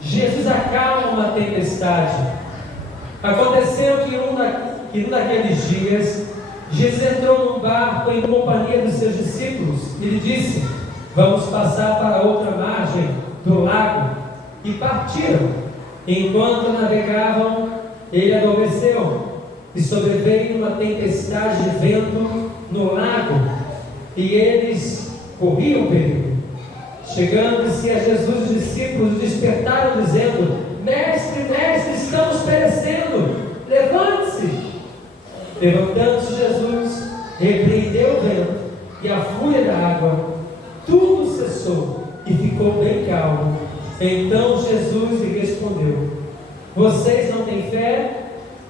Jesus acalma uma tempestade. Aconteceu que num daqueles dias, Jesus entrou num barco em companhia dos seus discípulos. Ele disse: vamos passar para outra margem do lago. E partiram. Enquanto navegavam, ele adormeceu, e sobreveio uma tempestade de vento no lago, e eles corriam perigo. Chegando-se a Jesus, os discípulos o despertaram, dizendo: Mestre, mestre, estamos perecendo, levante-se. Levantando-se Jesus, repreendeu o vento e a fúria da água, tudo cessou e ficou bem calmo. Então Jesus lhe respondeu: vocês não têm fé?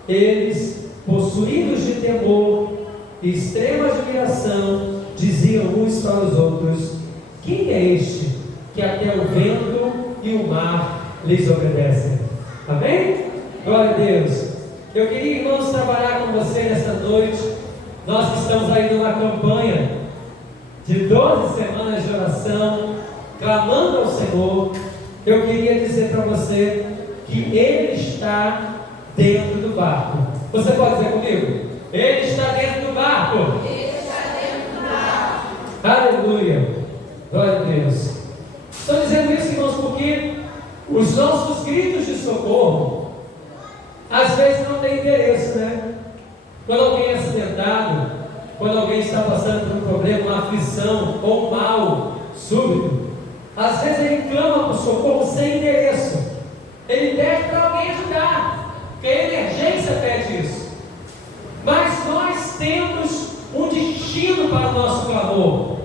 Eles, possuídos de temor e extrema admiração, diziam uns para os outros: quem é este que até o vento e o mar lhes obedecem? Amém? Glória a Deus. Eu queria, irmãos, trabalhar com você nessa noite. Nós que estamos aí numa campanha de 12 semanas de oração, clamando ao Senhor. Eu queria dizer para você que Ele está dentro do barco. Você pode dizer comigo? Ele está dentro do barco. Ele está dentro do barco. Aleluia. Glória a Deus. Estou dizendo isso, irmãos, porque os nossos gritos de socorro às vezes não tem interesse, né? Quando alguém é acidentado, quando alguém está passando por um problema, uma aflição ou um mal súbito, às vezes ele clama por socorro sem endereço. Ele pede para alguém ajudar, porque a emergência pede isso. Mas nós temos um destino para o nosso clamor.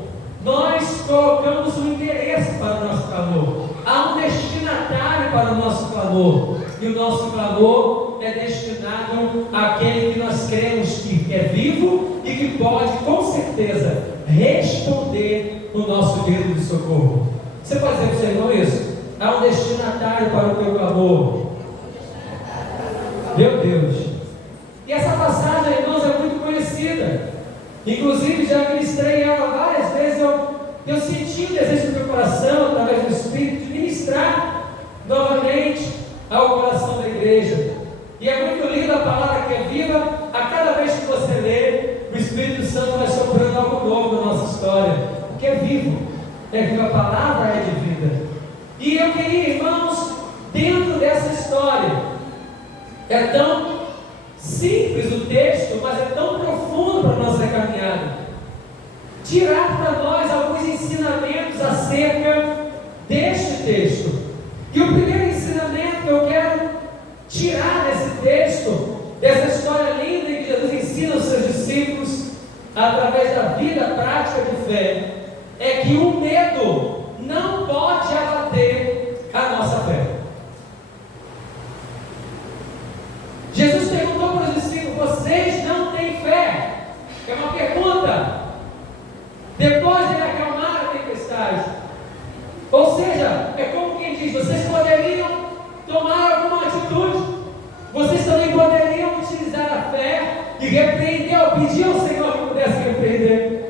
Nós colocamos um interesse para o nosso clamor. Há um destinatário para o nosso clamor. E o nosso clamor é destinado àquele que nós cremos que é vivo e que pode, com certeza, responder o nosso grito de socorro. Você pode dizer para o seu irmão isso? Há um destinatário para o teu clamor. Meu Deus. E essa passagem, irmãos, é muito conhecida. Inclusive, já ministrei ela várias vezes. Eu senti o desejo do meu coração, através do Espírito, de ministrar novamente ao coração da igreja. E é muito lindo a palavra que é viva. A cada vez que você lê, o Espírito Santo vai soprando algo novo na nossa história. Porque é vivo. É viva, a palavra é de vida. E eu queria, irmãos, dentro dessa história, é tão simples o texto, mas é tão profundo para a nossa caminhada, tirar para nós alguns ensinamentos acerca deste texto. E o primeiro ensinamento que eu quero tirar desse texto, dessa história linda em que Jesus ensina os seus discípulos, através da vida prática de fé, é que o medo não pode abater a nossa fé. Jesus perguntou para os discípulos: vocês não têm fé? É uma pergunta. Depois de acalmar a tempestade, ou seja, é como quem diz: vocês poderiam tomar alguma atitude, vocês também poderiam utilizar a fé e repreender, ou pedir ao Senhor que pudesse repreender.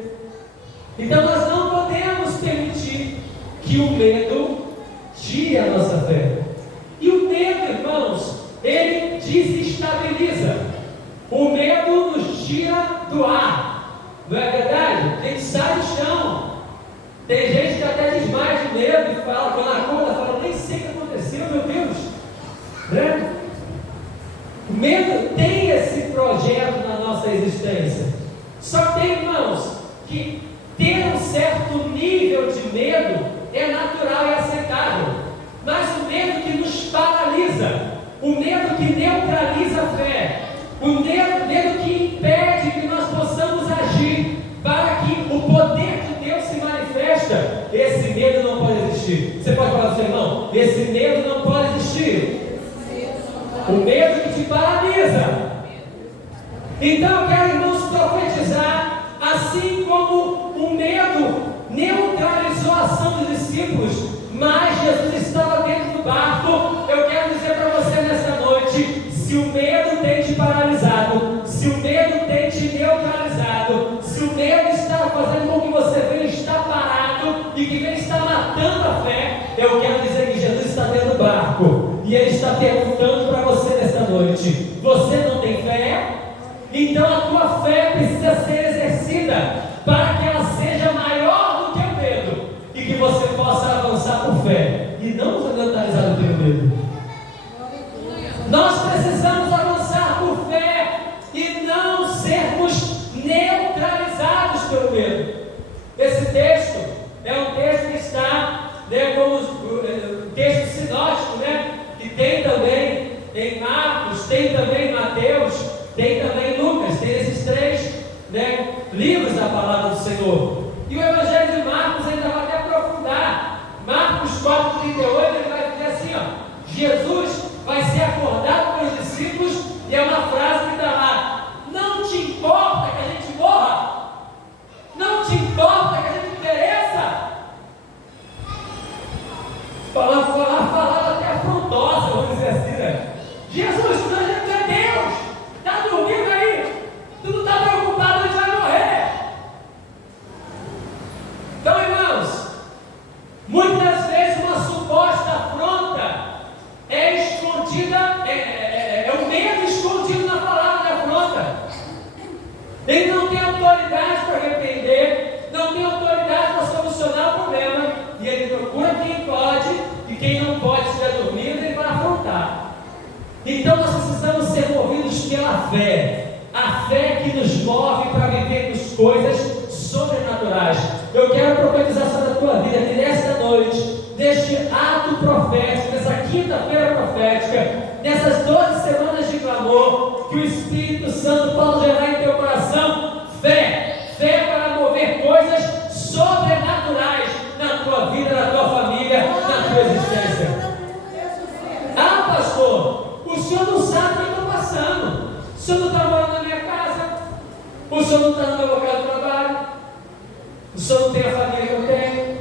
Então nós não podemos permitir que o medo tire a nossa fé. E o medo, irmãos, ele desestabiliza. O medo nos tira do ar. Não é verdade? A gente sai do chão. Tem gente que até desmaia de medo e fala, quando acorda, fala: nem sei o que aconteceu, meu Deus. Né? O medo tem esse projeto na nossa existência. Só tem, irmãos, que ter um certo nível de medo é natural e aceitável. Mas o medo que nos paralisa, o medo que neutraliza a fé, o medo que impede que nós possamos agir para que o poder de Deus se manifesta, esse medo não pode existir. Você pode falar para o seu irmão: esse medo não pode existir. O medo que te paralisa. Então eu quero, irmãos, profetizar. Assim como o medo neutralizou a ação dos discípulos, mas Jesus estava dentro do barco, eu quero dizer para você nessa noite: se o medo tem te paralisado, se o medo tem te neutralizado, se o medo está fazendo com que você venha estar parado e que venha estar matando a fé, eu quero dizer que Jesus está dentro do barco. E Ele está perguntando para você nesta noite: você não tem fé? Então a tua fé precisa ser exercida para que ela seja maior do que o medo e que você possa avançar por fé e não fundamentalizado pelo medo. Nós precisamos avançar por fé e não sermos neutralizados pelo medo. Esse texto é um texto que está, como um texto sinótico, que tem também em Marcos, tem também em Mateus, tem também em Lucas, tem esses três livros da palavra do Senhor. E o Evangelho de Marcos ainda vai até aprofundar. Marcos 4,38, ele vai dizer assim: Jesus vai ser acordado pelos discípulos, e é uma frase que está lá: não te importa que a gente morra? Não te importa que a gente pereça? Falava até afrontosa, vamos dizer assim, Jesus, tu é Deus, está dormindo aí? Tu não está preocupado, a gente vai morrer. Então, irmãos, muitas vezes uma suposta afronta é escondida, é o medo escondido na palavra de afronta. Ele não tem autoridade para repreender, não tem autoridade para solucionar o problema, e ele procura quem pode, e quem não pode, se estiver dormindo, ele vai afrontar. Então nós precisamos ser movidos pela fé, a fé que nos move para vivermos coisas sobrenaturais. Eu quero profetizar sobre a tua vida que nesta noite, neste ato profético, nessa quinta-feira profética, nessas 12 semanas de clamor, que o Espírito Santo possa gerar em teu coração fé para mover coisas sobrenaturais na tua vida, na tua família, na tua existência. Ah, pastor, o senhor não sabe o que eu estou passando. O senhor não está morando na minha casa, o senhor não está no meu local de trabalho, o senhor não tem a família que eu tenho.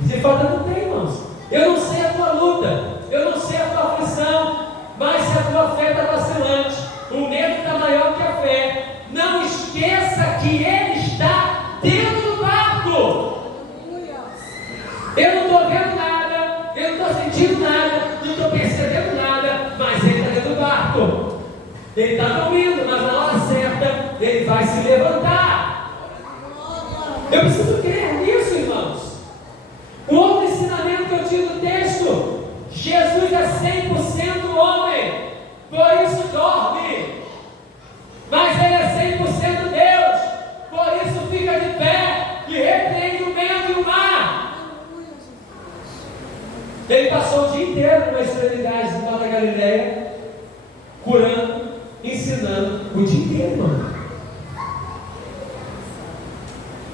De fato eu não tenho, irmãos. Eu não sei a tua luta, eu não sei a tua aflição, mas se a tua fé está vacilante, o medo está maior que a fé, não esqueça que Ele está dentro do barco. Eu não estou vendo nada, eu não estou sentindo nada, não estou percebendo nada, mas Ele está dentro do barco. Ele está dormindo, mas na hora certa Ele vai se levantar. Eu preciso crer nisso, irmãos. Um outro ensinamento que eu tiro do texto: Jesus é 100% homem, por isso dorme. Mas Ele é 100% Deus, por isso fica de pé e repreende o vento e o mar. Ele passou o dia inteiro nas extremidades do Mar da Galileia, curando, ensinando o dia inteiro, irmão.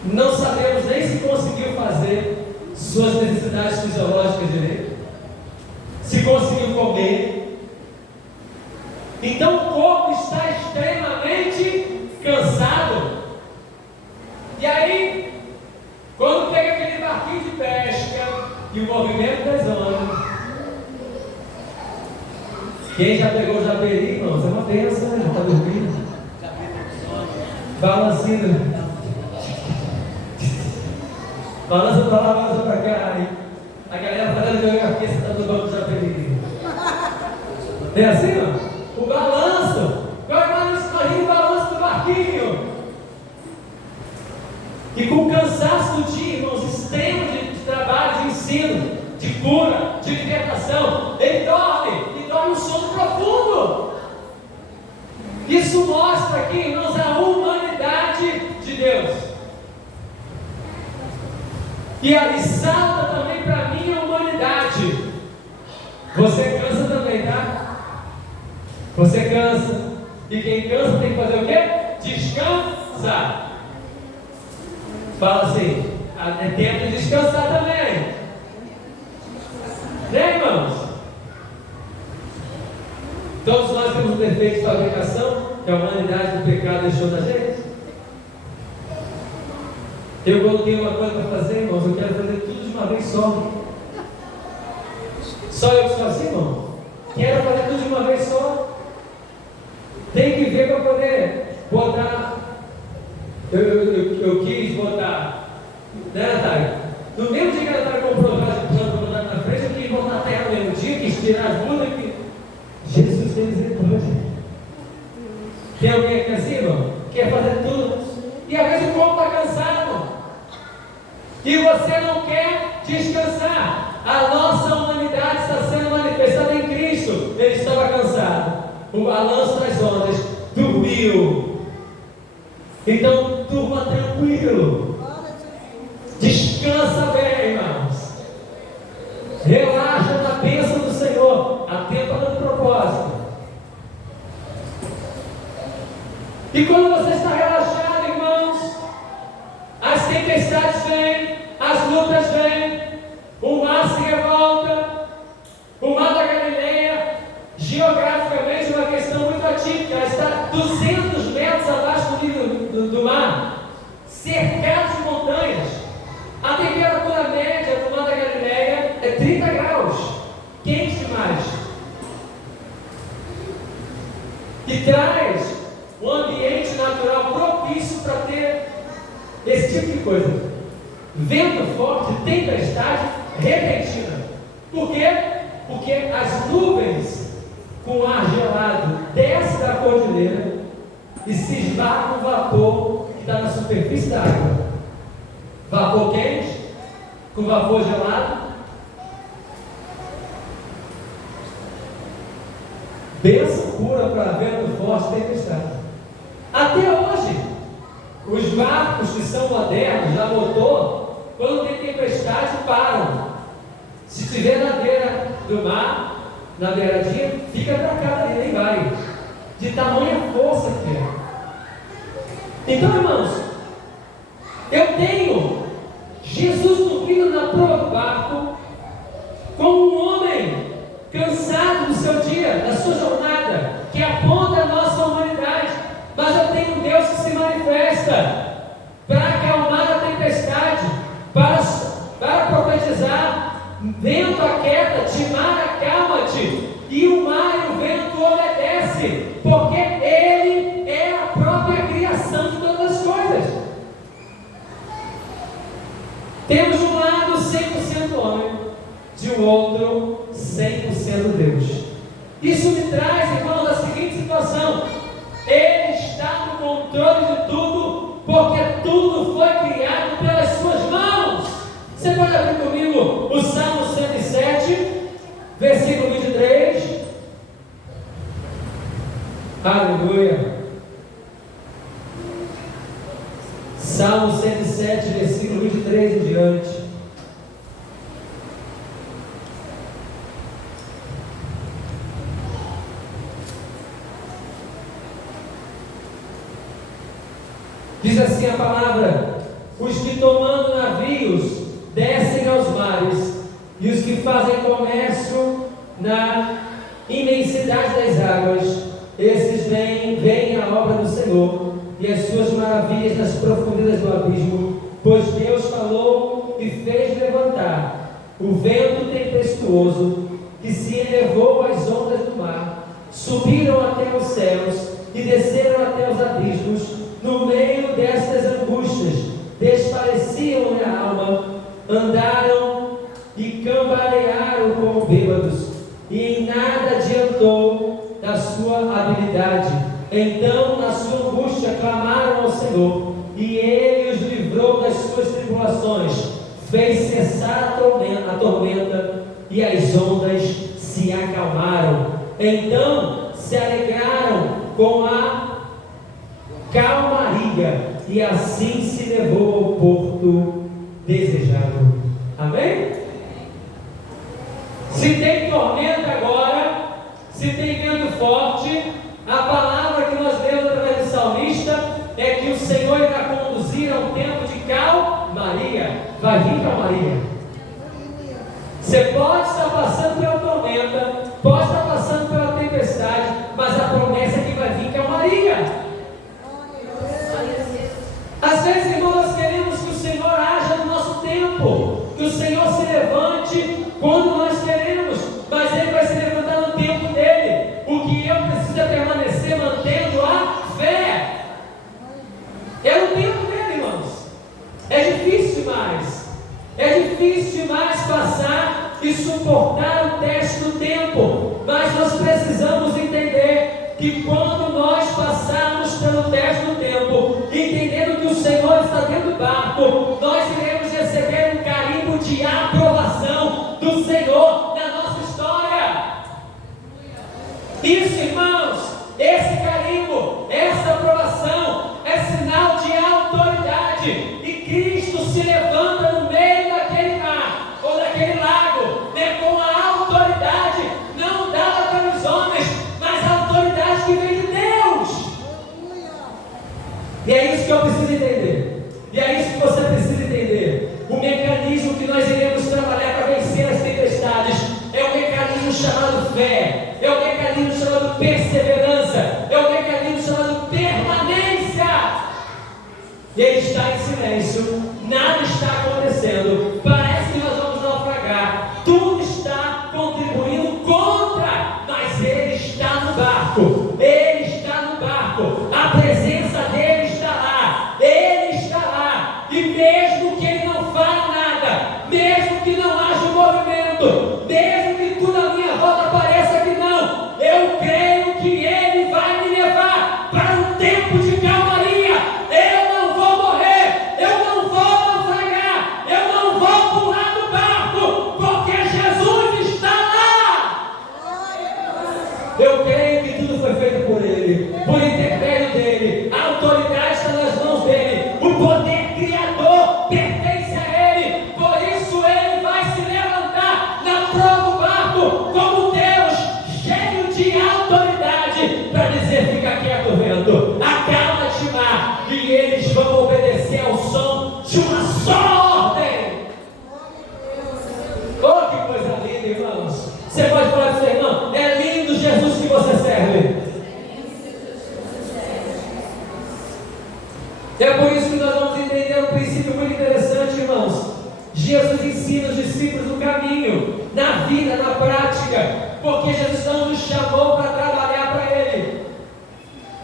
Não sabemos nem se conseguiu fazer suas necessidades fisiológicas direito, se conseguiu comer. Então o corpo está extremamente cansado. E aí, quando pega aquele barquinho de pesca e o movimento das ondas, quem já pegou o japeri, irmãos, é uma benção, né? Já está dormindo. Balançando. Balança para lá, balança para cá. Aí a galera fazendo geografia, você está no banco do japeri. É assim, ó? O balanço, o balanço do barquinho. E com o cansaço do dia, irmãos, extremo de trabalho, de ensino, de cura, de libertação, ele dorme um sono profundo. Isso mostra aqui, irmãos, a humanidade de Deus. E salta também para mim a humanidade. Você cansa também, tá? Você cansa, e quem cansa tem que fazer o quê? Descansar. Fala assim: é tempo de descansar também, né, irmãos? Todos nós temos um defeito de fabricação que a humanidade do pecado deixou na gente. Eu coloquei uma coisa para fazer, irmãos, eu quero fazer tudo de uma vez só. Só eu que sou assim, irmão? Quero fazer tudo de uma vez só. Tem que ver para poder botar. Eu quis botar, né, Natália? No mesmo dia que ela que ajuda que Jesus tem misericórdia. Tem alguém aqui assim, irmão? Quer fazer tudo? E às vezes o corpo está cansado. E você não quer descansar. A nossa humanidade está sendo manifestada em Cristo. Ele estava cansado. O balanço das ondas dormiu. Então durma tranquilo. Descansa bem, irmãos. Relaxa na bênção do Senhor. Atenta no propósito. E quando você está relaxado, irmãos, as tempestades vêm, as lutas vêm, o mar se revolta. O mar da Galileia, geograficamente, é uma questão muito atípica. Ela está 200 metros abaixo do nível do mar, cercado de montanhas. A temperatura média do mar da Galileia é 30 graus, quente demais. E traz um ambiente natural propício para ter esse tipo de coisa. Vento forte, tempestade repentina. Por quê? Porque as nuvens com ar gelado descem da cordilheira e se esbarram no vapor que está na superfície da água. Vapor quente com vapor gelado. Bênção pura para vento forte e tempestade. Até hoje, os barcos que são modernos, a motor, quando tem tempestade, param. Se estiver na beira do mar, na beiradinha, fica para cá, nem vai. De tamanha força que é. Então, irmãos, eu tenho Jesus dormindo na proa do barco, como um homem cansado do seu dia, da sua jornada, que aponta a nossa humanidade. Mas eu tenho um Deus que se manifesta para acalmar a tempestade, para profetizar: vento aquieta-te, mar acalma-te, e o mar e o vento obedecem, porque Ele é a própria criação de todas as coisas. Temos de um lado 100% homem, de um outro 100% Deus. Isso me traz, irmãos, a seguinte situação: Ele está no controle de tudo, porque tudo foi criado pelas suas mãos. Você pode abrir comigo o Salmo 107, versículo 23. Aleluia. Salmo 107, versículo 23 em diante. Diz assim a palavra: os que tomando navios descem aos mares, e os que fazem comércio na imensidade das águas, esses veem a obra do Senhor e as suas maravilhas nas profundezas do abismo, pois Deus falou e fez levantar o vento tempestuoso que se elevou às ondas do mar, subiram até os céus e desceram até os abismos. No meio destas angústias, desfaleciam a alma, andaram e cambalearam como bêbados, e em nada adiantou da sua habilidade. Então, na sua angústia, clamaram ao Senhor, e Ele os livrou das suas tribulações, fez cessar a tormenta, e as ondas se acalmaram. Então, se alegraram com a calmaria, e assim se levou ao porto desejado. Amém? Se tem tormenta agora, se tem vento forte, a palavra que nós lemos através do salmista é que o Senhor irá conduzir a um tempo de calmaria. Vai vir calmaria. Você pode estar passando pela tormenta, pode estar passando pela tempestade, mas a promessa é que vai vir calmaria. Às vezes, irmãos, nós queremos que o Senhor haja no nosso tempo, que o Senhor se levante quando nós queremos, mas Ele vai se levantar no tempo dEle. O que eu preciso é permanecer mantendo a fé. É o tempo dEle, irmãos. É difícil demais passar e suportar o teste do tempo. Mas nós precisamos entender que quando nós passarmos pelo teste do tempo, entendendo que o Senhor está dentro do barco, nós iremos receber um carimbo de aprovação do Senhor na nossa história. Isso, irmãos, esse carimbo, essa aprovação é sinal de autoridade, e Cristo se levanta no meio daquele mar ou daquele lago, né, com a autoridade não dada pelos homens, mas a autoridade que vem de Deus. E é isso que eu preciso entender, e é isso que você precisa entender. O mecanismo que nós iremos trabalhar para vencer as tempestades é o mecanismo chamado fé, é o mecanismo chamado perseverança, é o mecanismo chamado permanência. E ele está em silêncio, nada está acontecendo, parece que nós vamos naufragar, tudo está contribuindo contra, mas ele está no barco, ele está no barco, a presença dele está lá, ele está lá, e mesmo que ele não fale nada, mesmo que não haja movimento, mesmo que tudo à minha volta pareça que não, eu creio que ele vai me levar para um tempo de calmaria. Eu não vou morrer, eu não vou naufragar, eu não vou pular do barco, porque Jesus está lá. Eu creio que tudo foi feito por ele, por intermédio dele, a autoridade está nas mãos dele, o poder criador pertence a ele, por isso ele vai se levantar na proa do barco como Deus, cheio de autoridade, para dizer: fica quieto, vento, acalma-te, mar, e eles vão obedecer ao som de uma só ordem. Oh, que coisa linda, irmãos. Você pode falar para o seu irmão: é lindo Jesus que você serve. É por isso que nós vamos entender um princípio muito interessante, irmãos. Jesus ensina os discípulos no caminho, na vida, na prática, porque Jesus não nos chamou para trabalhar para Ele.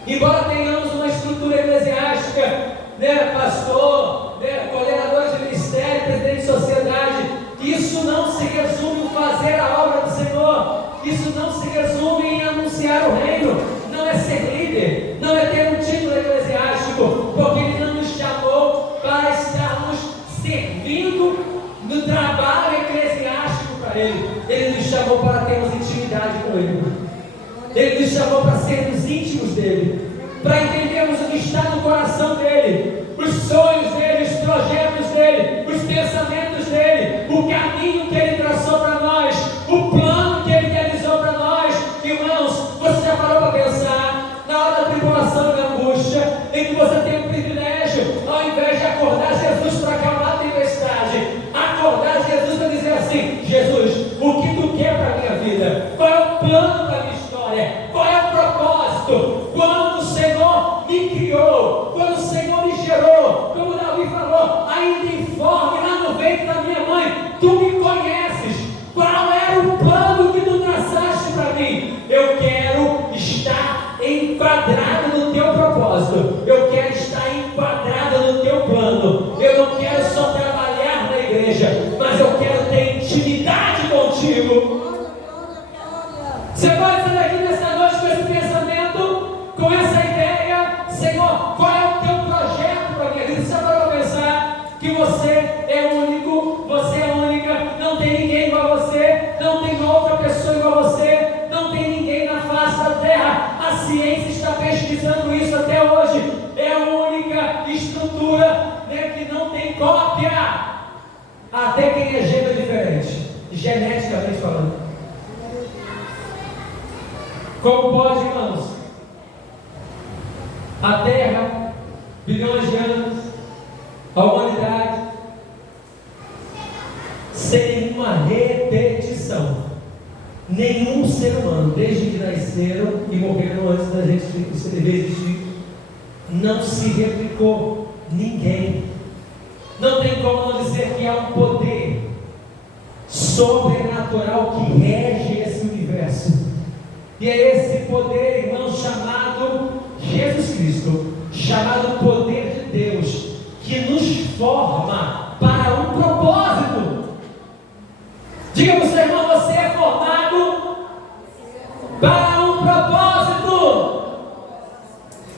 Embora tenhamos uma estrutura eclesiástica, né, pastor, né, coordenador de ministério, presidente de sociedade, isso não se resume em fazer a obra do Senhor, isso não se resume em anunciar o reino, não é ser líder, não é ter um título eclesiástico, porque Ele não nos chamou para estarmos servindo no trabalho eclesiástico para Ele. Ele nos chamou para termos intimidade com Ele. Ele nos chamou para sermos íntimos dEle, para entendermos o que está no coração dEle, os sonhos dEle, os projetos dEle, os pensamentos dEle, o caminho que Ele traçou para nós, o plano que Ele realizou para nós. Irmãos, você já parou para pensar, na hora da tribulação e da angústia, em que você tem o privilégio, ao invés de acordar Jesus para acalmar a tempestade, acordar Jesus para dizer assim: Jesus, o que tu quer para a minha vida? Qual é o plano para a minha história? Qual é o propósito? Quando o Senhor me criou, quando o Senhor me gerou, como Davi falou, ainda informe lá no ventre da minha mãe, tu me conheces. Qual era o plano que tu traçaste para mim? Eu quero estar enquadrado no teu propósito, eu quero estar enquadrado no teu plano. Eu não quero só trabalhar na igreja, mas eu quero ter intimidade contigo. Você pode sair daqui nessa noite com esse pensamento, com essa ideia: Senhor, qual é o teu projeto para a minha vida? Você parou para pensar que você é único, você é única, não tem ninguém igual a você, não tem outra pessoa igual a você, não tem ninguém na face da terra. A ciência está pesquisando isso até hoje. É a única estrutura, né, que não tem cópia. Até quem é gênero diferente, geneticamente falando. Como pode, irmãos, a Terra, bilhões de anos, a humanidade, sem nenhuma repetição? Nenhum ser humano, desde que nasceram e morreram antes da gente existir, não se replicou. Ninguém. Não tem como não dizer que há um poder sobrenatural que rege esse universo. E é esse poder, irmão, chamado Jesus Cristo, chamado poder de Deus, que nos forma para um propósito. Diga para o seu irmão: você é formado para um propósito.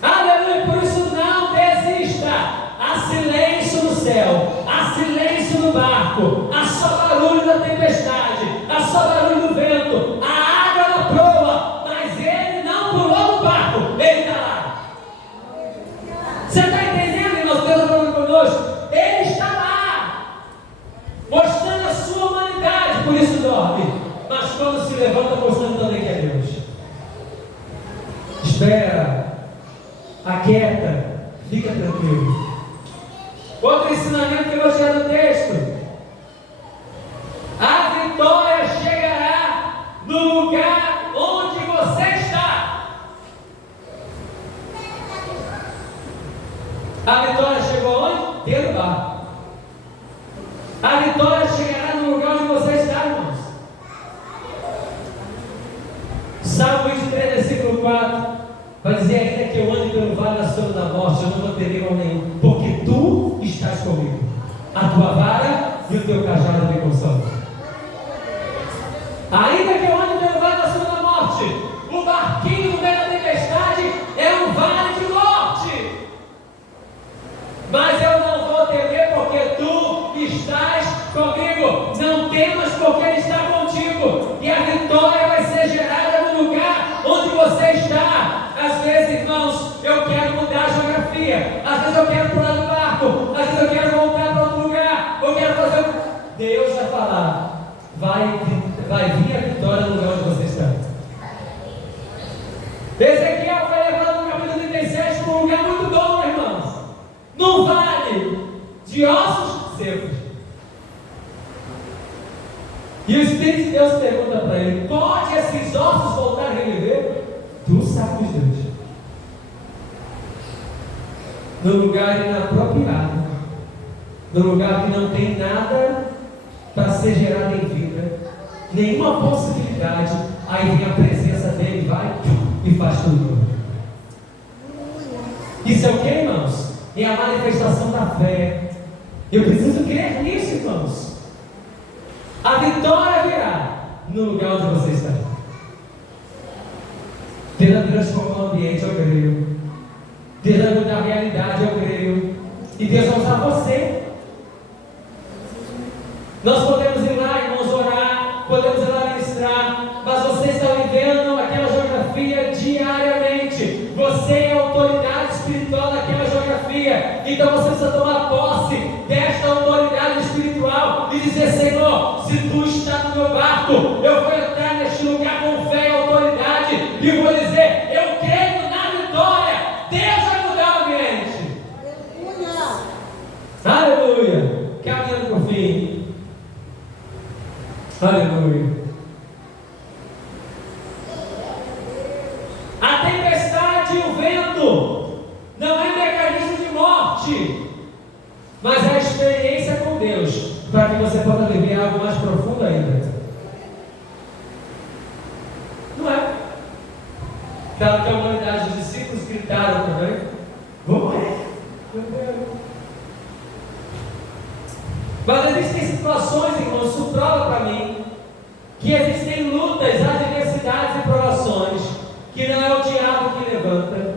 Aleluia. Por isso não desista. Há silêncio no céu, há silêncio no barco, há só barulho da tempestade, há só barulho do vento, há água na proa, mas ele não pulou do barco, ele está lá. Você está entendendo, irmãos? Deus está falando conosco. Ele está lá, mostrando a sua humanidade, por isso dorme, mas quando se levanta, mostrando também que é Deus. Espera, aquieta, fica tranquilo. Outro ensinamento que eu vou tirar do texto: a vitória chegará no lugar onde você está. A vitória chegou onde? Dentro do barco. A vitória chegará no lugar onde você está, irmãos. Salmo 23, versículo 4 vai dizer: ainda que eu ande pelo vale da sombra da morte, eu não vou temer mal nenhum, porque tu estás comigo. A tua vara e o teu cajado me consolam. Ainda que eu ande pelo vale da sombra da morte, o barquinho no meio da tempestade é um vale de morte, mas eu não vou temer, porque tu estás comigo. Não temas, porque ele está contigo, e a vitória vai ser gerada no lugar onde você está. Às vezes, irmãos, eu quero mudar a geografia, às vezes eu quero pular do barco, às vezes eu quero voltar para outro lugar, eu quero fazer. Deus vai falar: vai vir a vitória no lugar onde você está. Ezequiel foi levado no capítulo 37 para um lugar muito bom, irmãos, num vale de ossos secos. E o Espírito de Deus pergunta para ele: pode esses ossos voltar a reviver? Tu sabes, Deus. No lugar inapropriado, no lugar que não tem nada para ser gerado em vida, nenhuma possibilidade, aí vem a presença dele, vai e faz tudo. Isso é o que, irmãos? É a manifestação da fé. Eu preciso crer nisso, irmãos. A vitória virá no lugar onde você está. Deus vai transformar o ambiente, eu creio. Deus vai mudar a realidade, eu creio. E Deus vai usar você. Nós podemos ir lá, irmãos, orar, podemos ir lá ministrar, mas você está vivendo aquela geografia diariamente. Você é a autoridade espiritual daquela geografia. Então você precisa tomar posse desta autoridade espiritual e dizer: Senhor, se tu está no meu barco, eu vou entrar neste lugar com fé e autoridade e vou dizer: eu creio na vitória. Deus vai mudar o ambiente. Aleluia. Caminhando por fim. Aleluia. A tempestade e o vento não é mecanismo de morte, mas é a experiência com Deus, para que você possa viver algo mais profundo ainda. Não é? Claro que a humanidade dos discípulos gritaram também: vamos morrer. Mas existem situações, irmãos, isso prova para mim que existem lutas, adversidades e provações que não é o diabo que levanta,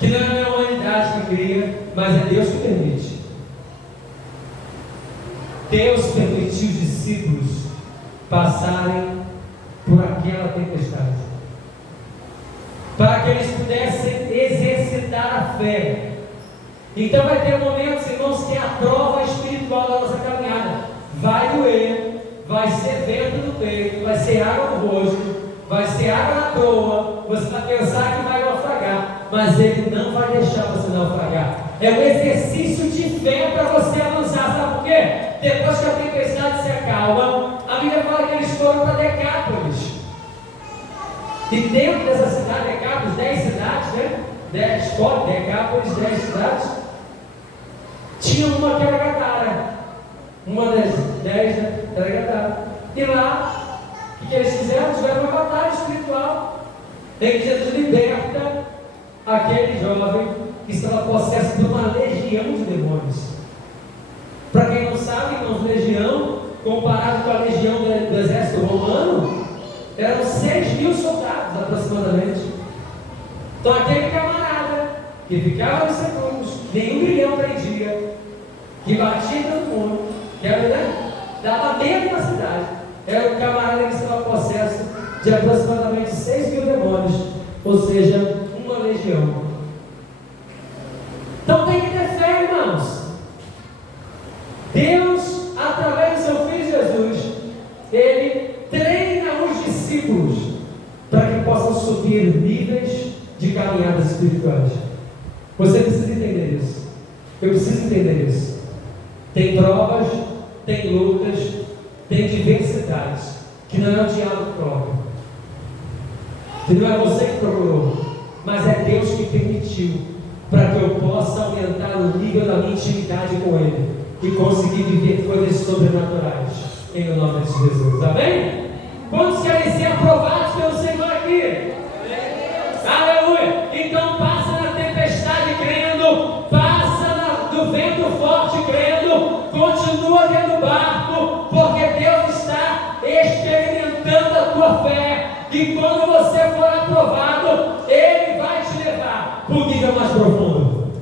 que não é a humanidade que cria, mas é Deus que permite. Deus permitiu os discípulos passarem por aquela tempestade, para que eles pudessem exercitar a fé. Então vai ter momentos, irmãos, que é a prova espiritual da nossa caminhada. Vai doer, vai ser vento no peito, vai ser água no rosto, vai ser água na proa, você vai pensar que vai naufragar, mas Ele não vai deixar você naufragar. É um exercício de fé para você avançar. Sabe por quê? Depois que a tempestade se acalma, a Bíblia fala que eles foram para Decápolis. E dentro dessa cidade, Decápolis, 10 cidades, né? Decápolis, 10 cidades. Tinha uma que era Gadara. Uma das 10, né? Era Gadara. E lá, o que eles fizeram? Tiveram uma batalha espiritual, em que Jesus liberta aquele jovem que estava possesso por uma legião de demônios. Para quem não sabe, irmãos, legião comparado com a legião do exército romano, eram 6.000 soldados aproximadamente. Então aquele camarada que ficava nos segundos, nenhum grilhão prendia, que batia todo mundo, que dava medo na cidade, era um camarada que estava possesso de aproximadamente 6.000 demônios, ou seja, uma legião. Então tem que ter fé, irmãos. Deus, através do seu Filho Jesus, Ele treina os discípulos para que possam subir níveis de caminhadas espirituais. Você precisa entender isso. Eu preciso entender isso. Tem provas, tem lutas, tem diversidades, que não é o diabo próprio, que não é você que procurou, mas é Deus que permitiu, para que eu possa aumentar o nível da minha intimidade com Ele e conseguir viver coisas sobrenaturais, em nome de Jesus. Amém? Quantos querem ser aprovados pelo Senhor aqui? Aleluia! Então passa na tempestade crendo, passa no vento forte crendo, continua dentro do barco, porque Deus está experimentando a tua fé, e quando você for aprovado, Ele vai te levar para um nível mais profundo.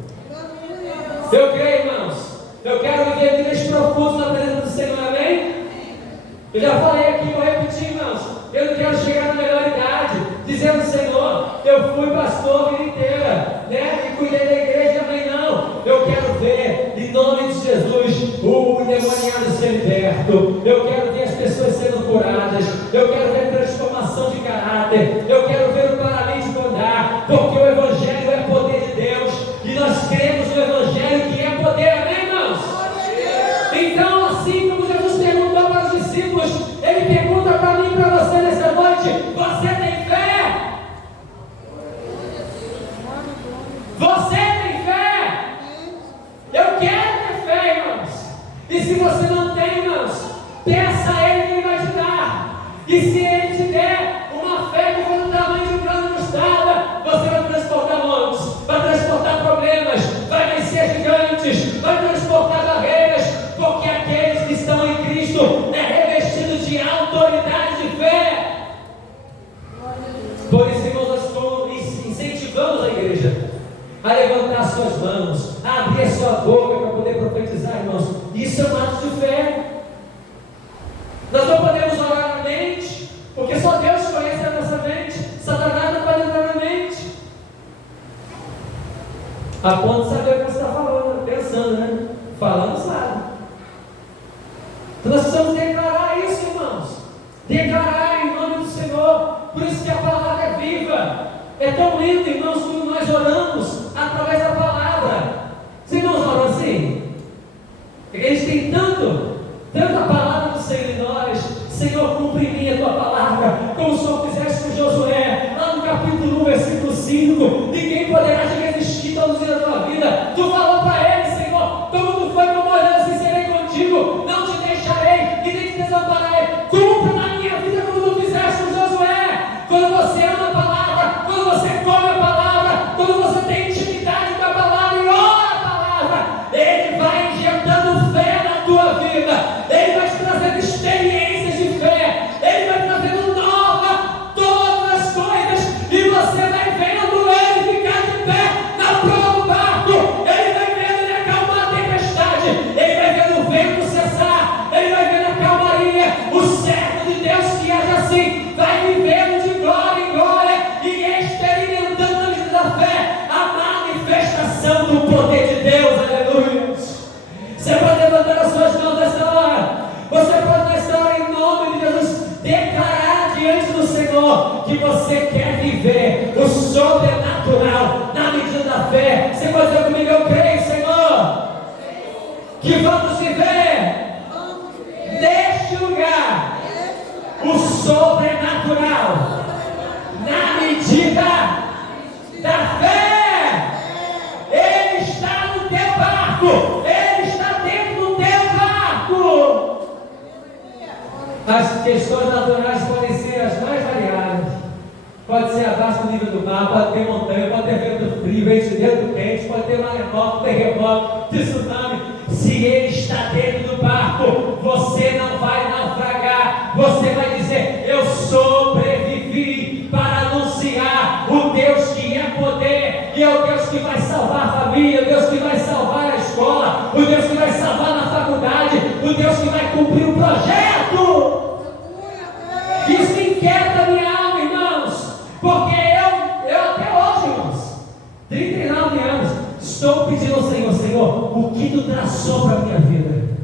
Eu creio, irmãos. Eu quero viver níveis profundos na presença do Senhor, amém? Eu já falei aqui, vou repetir, irmãos. Eu não quero chegar na melhor idade, dizendo: Senhor, eu fui pastor a vida inteira, né? E cuidei da igreja, amém? Não. Eu quero ver, em nome de Jesus, o endemoniado ser liberto. Eu quero ver as pessoas sendo curadas. Eu quero ver transformação de caráter. Eu quero ver o paralítico andar, porque o Evangelho é poder de Deus, e nós cremos no Evangelho que é poder, amém, irmãos? Então, assim como Jesus perguntou para os discípulos, Ele pergunta para mim e para você nessa noite: você tem fé? Você tem fé? Eu quero ter fé, irmãos. E se você não tem, irmãos, peça a Ele que Ele vai te dar. E se Ele te der uma fé que for do tamanho de um grão de mostarda, você vai transportar montes, vai transportar problemas, vai vencer gigantes, vai transportar barreiras, porque aqueles que estão em Cristo é revestido de autoridade de fé. Por isso, irmãos, nós incentivamos a igreja a levantar suas mãos, a abrir a sua boca para poder profetizar, irmãos. Isso é um ato de fé. Nós não podemos orar na mente, porque só Deus conhece a nossa mente. Satanás não pode entrar na mente, a ponto de saber o que você está falando, pensando, né? Falando, sabe. Então nós precisamos declarar isso, irmãos. Declarar em nome do Senhor. Por isso que a palavra é viva. É tão lindo, irmãos, quando nós oramos através da palavra. Os irmãos oram assim? É que a gente tem tanta palavra do Senhor em nós. Senhor, cumpre em mim a tua palavra, como o Senhor fizeste com Josué, lá no capítulo 1, versículo 5. Ninguém poderá te resistir todos os dias da tua vida. Tu falou para ele, Senhor, como tu foi com Moisés, assim serei contigo, não te deixarei e nem te desampararei. Cumpra na minha vida como tu fizeste com Josué. Quando você ama a palavra, quando você come a palavra, quando você tem intimidade com a palavra e ora a palavra, Ele vai injetando fé na tua vida. Ele vai te trazendo experiências de fé. Ele vai trazendo nova todas as coisas, e você vai vendo Ele ficar de pé na proa do barco. Ele vai vendo Ele acalmar a tempestade. Ele vai vendo o vento cessar. Ele vai vendo a calmaria. O servo de Deus que age assim vai vivendo de glória em glória e experimentando na vida da fé a manifestação do poder de Deus. Aleluia. Você pode levantar as suas mãos nesta hora. Você pode nesta hora, em nome de Jesus, declarar diante do Senhor que você quer viver o sobrenatural na medida da fé. Você pode dizer comigo: eu creio, Senhor, que vamos viver neste lugar o sobrenatural na medida da fé. Ele está no teu barco. Ele está dentro do teu barco. As questões naturais podem ser as mais variadas. Pode ser abaixo do nível do mar, pode ter montanha, pode ter vento frio, vento quente, pode ter maremoto, terremoto, tsunami. Se Ele está dentro do barco, você não vai que vai cumprir o projeto. Isso inquieta a minha alma, irmãos, porque eu até hoje, irmãos, 39 anos, estou pedindo ao Senhor: Senhor, o que tu traçou para a minha vida?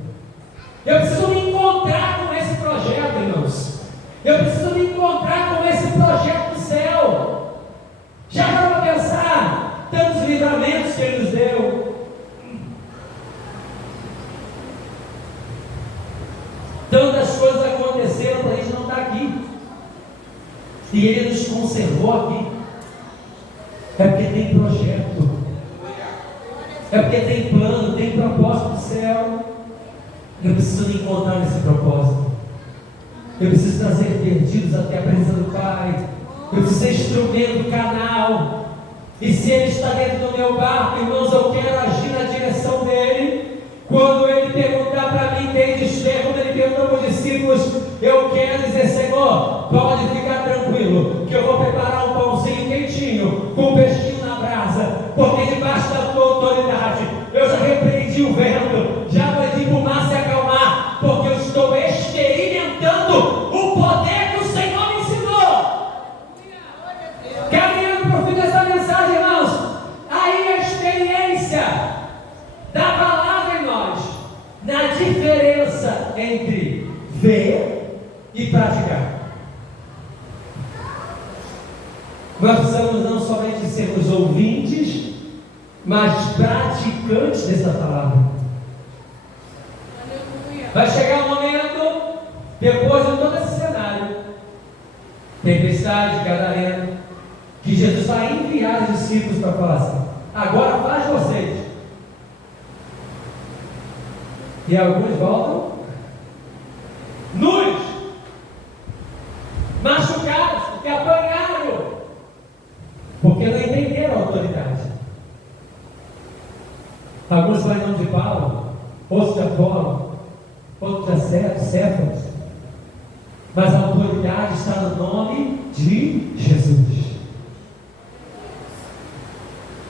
Eu preciso me encontrar com esse projeto, irmãos. Eu preciso me encontrar com esse projeto do céu. Já para pensar tantos livramentos que Ele nos deu, tantas coisas aconteceram para a gente não estar aqui, e Ele nos conservou aqui. É porque tem projeto, é porque tem plano, tem propósito do céu. Eu preciso me encontrar nesse propósito. Eu preciso trazer perdidos até a presença do Pai. Eu preciso ser instrumento, canal. E se Ele está dentro do meu barco, irmãos, eu quero agir na direção dEle. Quando Ele perguntar para mim, tem desfecho, quando Ele perguntou para os discípulos, eu quero dizer: Senhor, pode ficar tranquilo, que eu vou preparar um pãozinho quentinho, com um peixinho na brasa, porque debaixo da tua autoridade, eu já repreendi o vento, já pedi para o mar se acalmar, porque eu estou experimentando o poder que o Senhor me ensinou. Caminhando por fim dessa mensagem, irmãos, aí a experiência da palavra em nós, na diferença entre ver e praticar. Nós precisamos não somente sermos ouvintes, mas praticantes dessa palavra. Vai chegar um momento, depois de todo esse cenário, tempestade, gadareno, que Jesus vai enviar os discípulos para falar assim: agora faz vocês. E alguns voltam nus, machucados, porque apanharam, porque não entenderam a autoridade. Alguns vão em nome de Paulo, outros de Apolo, outros de Céfas, mas a autoridade está no nome de Jesus.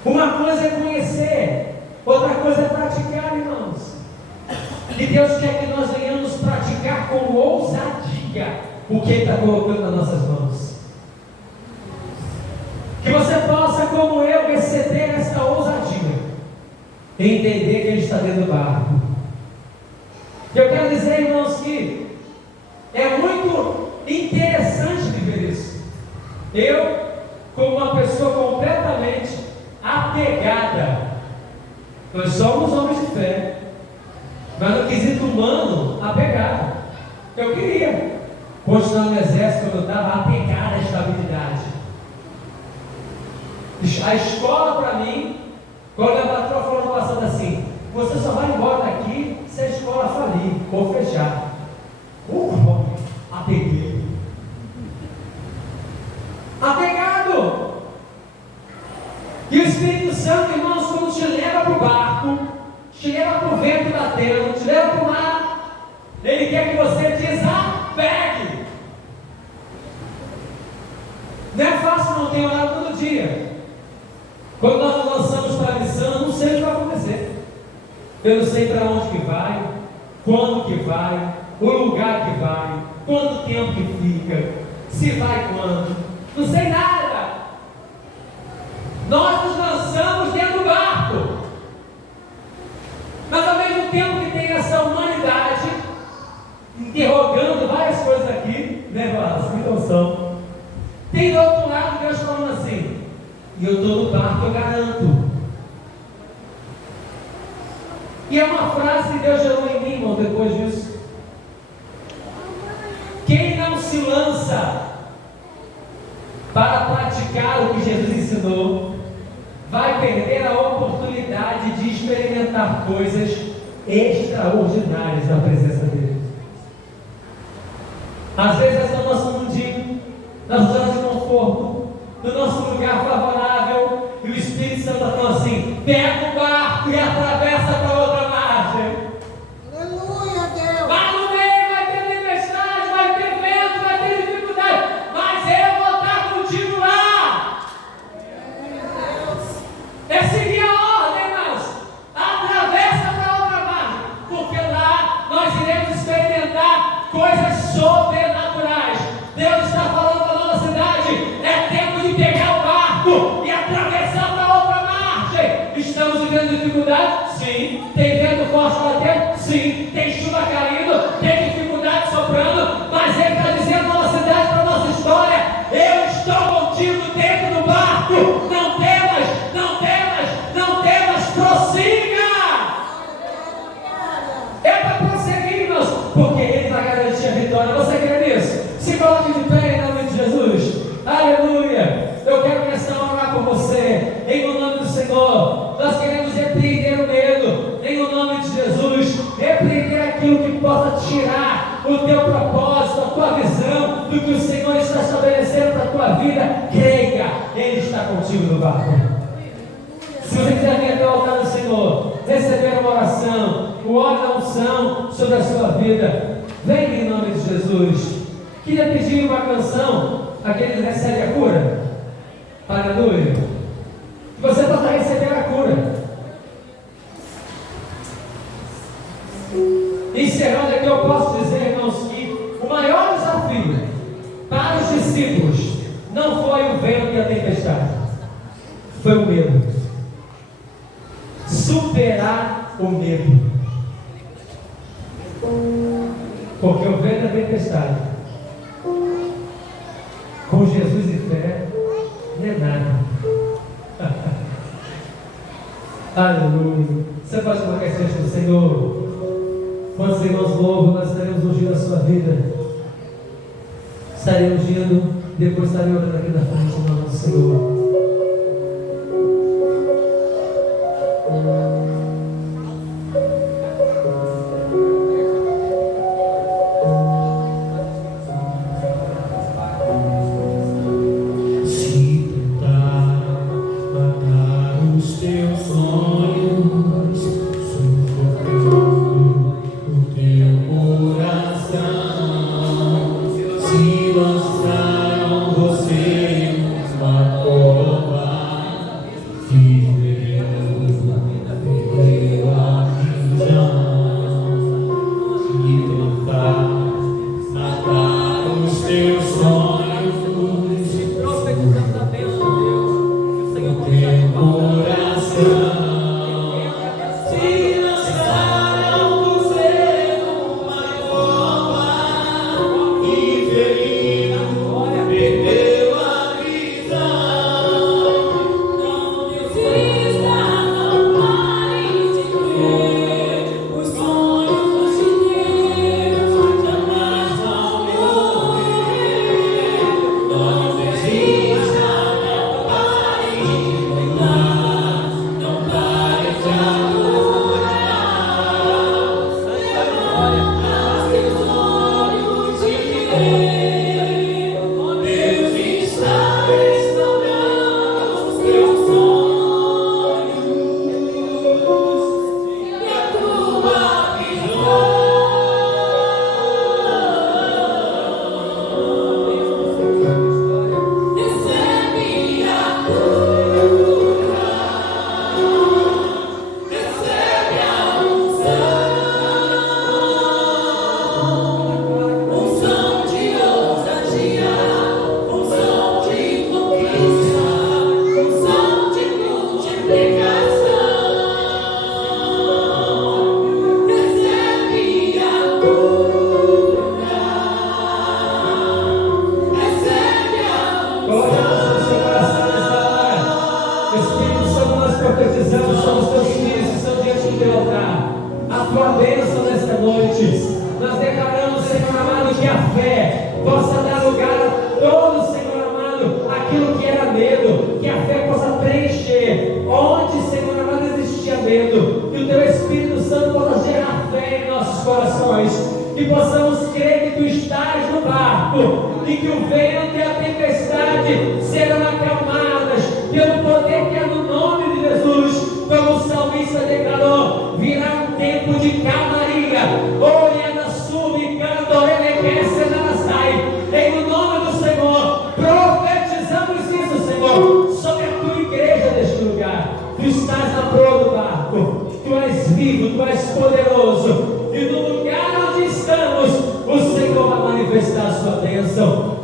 Uma coisa é conhecer, outra coisa é praticar, irmãos. E Deus quer que nós venhamos praticar com ousadia o que Ele está colocando nas nossas mãos. Que você possa, como eu, receber essa ousadia, entender que Ele está dentro do barco. Eu quero dizer, irmãos, que é muito interessante viver isso. Eu, como uma pessoa completamente apegada, nós somos homens de fé, mas no quesito humano, apegado. Eu queria continuar no exército quando eu estava apegado à estabilidade. A escola para mim, quando a patroa falou no passado assim: você só vai embora daqui se a escola falir ou fechar. Apeguei. Apegado. E o Espírito Santo, irmãos, quando te leva para o barco, te leva para o vento batendo, te leva para o mar, Ele quer que você desapegue. Não é fácil, não ter orado todo dia. Quando nós nos lançamos para a missão, eu não sei o que vai acontecer. Eu não sei para onde que vai, quando que vai, o lugar que vai, quanto tempo que fica, se vai quando. Não sei nada. Nós nos lançamos dentro do barco. Mas ao mesmo tempo que tem essa humanidade interrogando várias coisas aqui, né, Vasco? Então são. Tem do outro lado Deus falando assim: e eu estou no barco, eu garanto. E é uma frase que Deus gerou em mim, irmão, depois disso. Quem não se lança para praticar o que Jesus ensinou, vai perder a oportunidade de experimentar coisas extraordinárias na presença dele. Às vezes é no nosso mundinho, nas zonas de conforto, no nosso lugar favorável, e o Espírito Santo está falando assim: pega o barco e atravessa para outra margem. Aleluia, Deus. Lá no meio vai ter tempestade, vai ter vento, vai ter dificuldade, mas eu vou estar contigo lá. É seguir a ordem, irmãos. Atravessa para outra margem, porque lá nós iremos dificuldade? Sim. Tem vento forte batendo? Sim. Tem chuva caindo? Tem dificuldade soprando? Mas Ele está dizendo na nossa cidade, para a nossa história: eu estou contigo dentro do barco. Não temas, não temas, não temas, prossiga. É para prosseguir, irmãos, porque Ele vai garantir a vitória. Você crê nisso? Se coloque de pé em nome de Jesus. Aleluia. Eu quero nessa hora orar por você, em o nome do Senhor. Nós queremos repreender o medo, em o nome de Jesus. Repreender aquilo que possa tirar o teu propósito, a tua visão do que o Senhor está estabelecendo para a tua vida. Creia, Ele está contigo no barco. Se você quiser vir até o altar do Senhor, receber uma oração, o óleo da unção sobre a sua vida, venha em nome de Jesus. Queria pedir uma canção, aquele recebe a cura. Aleluia. Que você possa receber a cura. Encerrando aqui, eu posso dizer, irmãos, que o maior desafio para os discípulos não foi o vento e a tempestade, foi o medo. Superar o medo. Porque o vento e a tempestade, com Jesus e fé, não é nada. Aleluia. Você pode colocar esse texto do Senhor. Quantos irmãos louvam, nós estaremos ungindo a sua vida. Estarei ungindo, depois estarei orando aqui na frente em nome do Senhor.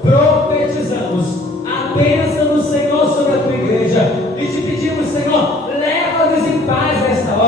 Profetizamos a bênção do Senhor sobre a tua igreja e te pedimos, Senhor, leva-nos em paz nesta hora.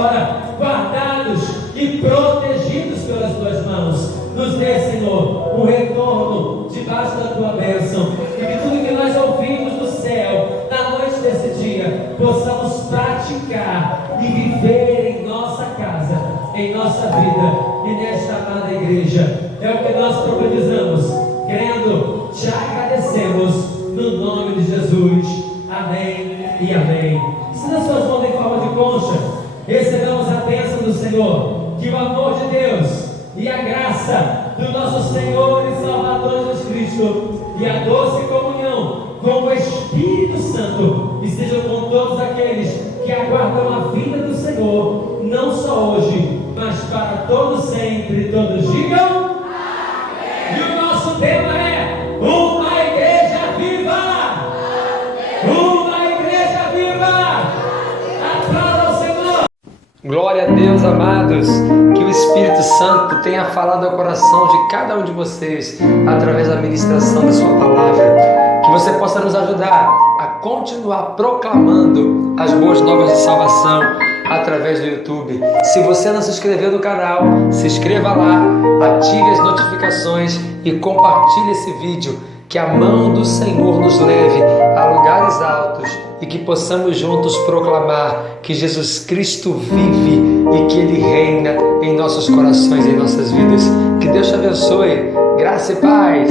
ver, Senhor, um retorno debaixo da tua bênção. E que tudo que nós ouvimos do céu, na noite desse dia, possamos praticar e viver em nossa casa, em nossa vida e nesta amada igreja. É o que nós profetizamos, crendo, te agradecemos, no nome de Jesus. Amém e amém. Se nas suas mãos em forma de concha, recebamos a bênção do Senhor. Que o amor de Deus e a graça do nosso Senhor e Salvador Jesus Cristo e a doce comunhão com o Espírito Santo estejam com todos aqueles que aguardam a vinda do Senhor, não só hoje, mas para todos sempre. Todos digam amém. E o nosso tema é uma igreja viva. Uma igreja viva. Aplauda ao Senhor. Glória a Deus, amados. Que o Espírito Santo tenha falado ao coração de cada um de vocês através da ministração da sua palavra. Que você possa nos ajudar a continuar proclamando as boas novas de salvação através do YouTube. Se você não se inscreveu no canal, se inscreva lá, ative as notificações e compartilhe esse vídeo. Que a mão do Senhor nos leve a lugares altos e que possamos juntos proclamar que Jesus Cristo vive e que Ele reina em nossos corações e em nossas vidas. Que Deus te abençoe. Graça e paz.